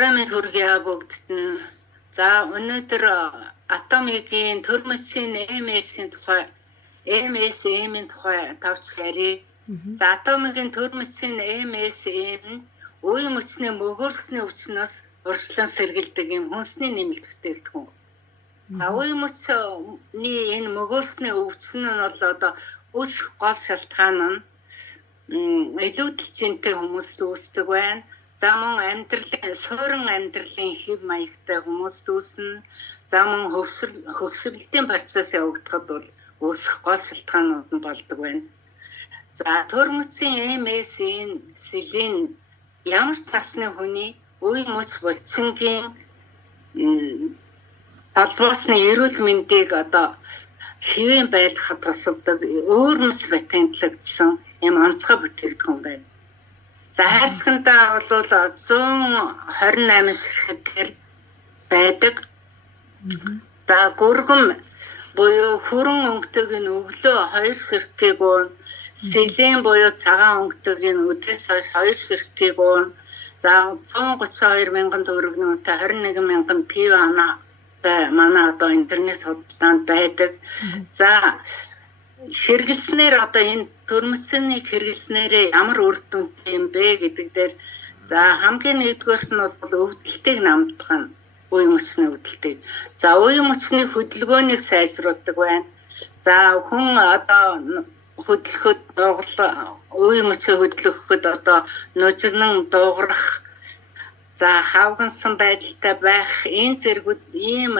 Оройн төргийн бүгдд нь за өнөөдөр атомын төр мөчийн MS-ийн тухай MS-ийн тухай тавч ярив. За атомын төр мөчийн MS-ийн үе мөчний мөгөөрхний өвчнөөс урьдчилан сэргийлдэг юм хүнсний нэмэлт бүтээгдэхүүн. За үе мөчний энэ мөгөөрхний өвчин нь бол одоо үүсэх гол шалтгаан нь илүүдэл жинтэй хүмүүст үүсдэг байна. За мөн амьдралын суурин амьдралын хэв маягтай хүмүүст үүснэ. За мөн хөвсгөлтийн процесс явагдахад бол үүсэх гол шалтгаанууд нь болдог байна. За төр мөчийн MS-ийн сэлийн ямар ч насны хүний үе мөч булчингийн албасны эрүүл мэндийг одоо хэвэн байлгахад тусалдаг өөр мэс патентлагдсан юм онцгой бүтээгдэхүүн байна. За хайрцагтаа бол 128 ширхэгээр байдаг. За гүргэн буюу хүрэн өнгөтэйг нь өглөө 2 ширхгийг уун, сэлийн буюу цагаан өнгөтэйг нь өдөөс хойш 2 ширхгийг уун. За 132 мянган төгрөгнөөтэй 21 мянган пив ана манай одоо интернет худалдаанд байдаг. За хэрэглэснээр одоо энэ төрмөцнийг хэрэглэснээр ямар үр дүнтэй юм бэ гэдэг дээр за хамгийн нэгдүгээрт нь бол өвдөлтийг намдах нь үе мөчний өвдөлтийг. За үе мөчний хөдөлгөөнийг сайжруулдаг байна. За хүн одоо хөдлөхөд үе мөчөө хөдлөхөд одоо нужигнан дуугарах за хавгансан байдалтай байх энэ зэргүүд ийм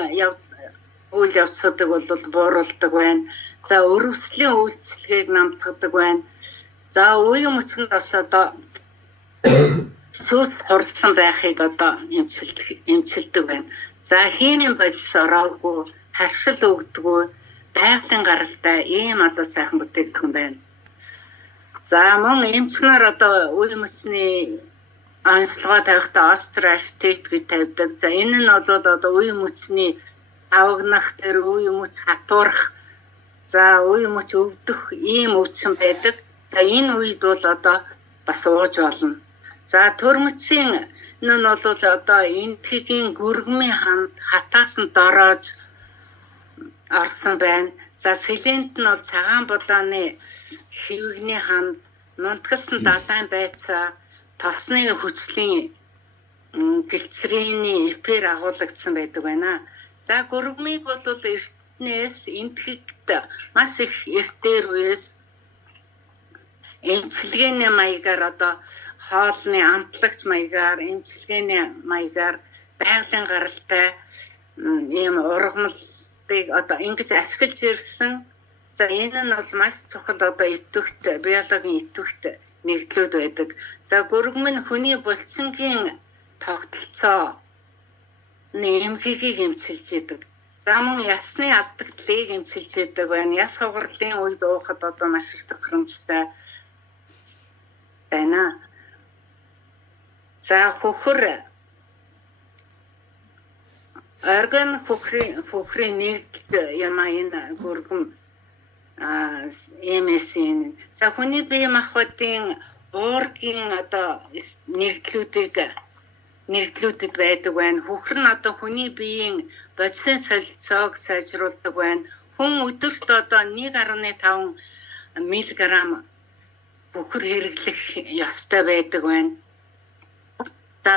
үйл явцуудыг бол бууруулдаг байна. За өрөвслийн үйлчлэгийг намтгадаг байна. За үе мөчөнд бас одоо сүс хурдсан байхыг одоо эмчилдэг байна. За химийн бодис ороогүй, харшил өгдөггүй, байгалийн гаралтай ийм одоо сайхан бүтээгдэхүүн байна. За мөн эмч нар одоо үе мөчний анхлгаа тавихтаа острактит гэж тавьдаг. За энэ нь бол одоо үе мөчний авагнах тэр үе мөч хатуурах за үе мөч өвдөх ийм өвчин байдаг. За энэ үед бол одоо бас ууж болно. За төрмөцийн нь бол одоо энтхийн гүргмийн ханд хатаас нь дороож орсон байна. За сэлент нь бол цагаан будааны хэвгний ханд нунтгалсан далайн байцаа тосны хүчлийн гэлцрийн эпер агуулгдсан байдаг байна. За гүргмийг бол эртнээс энтхэгт маш их эртээр үеэс эмчилгээний маягаар одоо хоолны амтлагч маягаар эмчилгээний маягаар байгалийн гаралтай ийм ургамлыг одоо ингэж ашиглаж ирсэн. За энэ нь бол маш чухал одоо идэвхт биологийн идэвхт нэгдлүүд байдаг. За гүргмэн хүний булчингийн тогтолцоо нэмхийг эмчилж идэг. За мөн ясны алдагдлыг эмчилж идэг байна. Яс хугарлын үед уухад одоо маш их тохиромжтой байна. За хөхөр орган хөхрийн нэгдэл юм энэ гүргэн MS-ийн за хүний бие махбодын уургийн одоо нэгдлүүдэд байдаг байна. Хөхөр нь одоо хүний биеийн бодисын солилцоог сайжруулдаг байна. Хүн өдөрт одоо 1.5 мг хөхөр хэрэглэх ёстой байдаг байна. За